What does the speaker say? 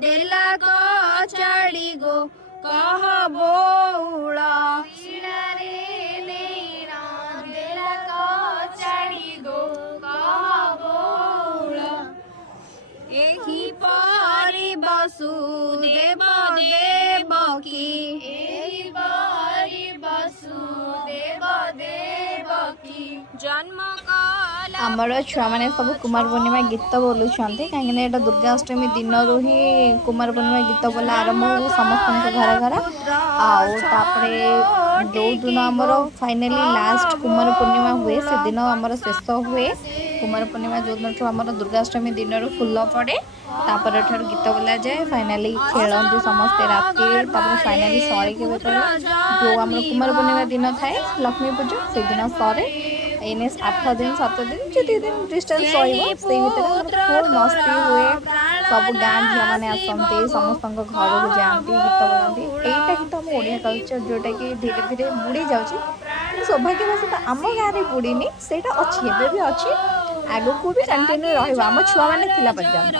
देला कचाड़ी गो कह बौल देला कचाड़ी गो कह बौल एही परी वसुदेव देवकी एही परी वसुदेव देवकी जन्म आमर छुआ मैंने सब कुमार पूर्णिमा गीत बोलुंट कहीं दुर्गा अष्टमी दिन ही कुमार पूर्णिमा गीत बोला आरंभ हो समस्त घर घर आउे जो दिन आमर फाइनाली लास्ट कुमार पूर्णिमा हुए से दिन आमर शेष हुए कुमार पूर्णिमा जो दिन आम दुर्गाष्टमी दिन फुल पड़े तापर गीत बोला जाए फाइनाली खेलती समस्ते राति फाइनाली सरे के जो आम कुमार पूर्णिमा दिन थाए लक्ष्मी पूजा से दिन सरे एने 8 दिन 7 दिन जिते दिन डिस्टेंस रही फुल मस्ती हुए सब गाँ झील मैंने आसती समस्त घर को जाती गीत बोलती यहीटा ही तो आम ओडिया कल्चर जोटा कि धीरे धीरे बुड़ी जाऊँगी सौभाग्यवश आम गाँव में बुड़ीनी से अच्छी भी अच्छी आगू को भी कंटिन्यू रहा छुआ मैंने पर्यंत।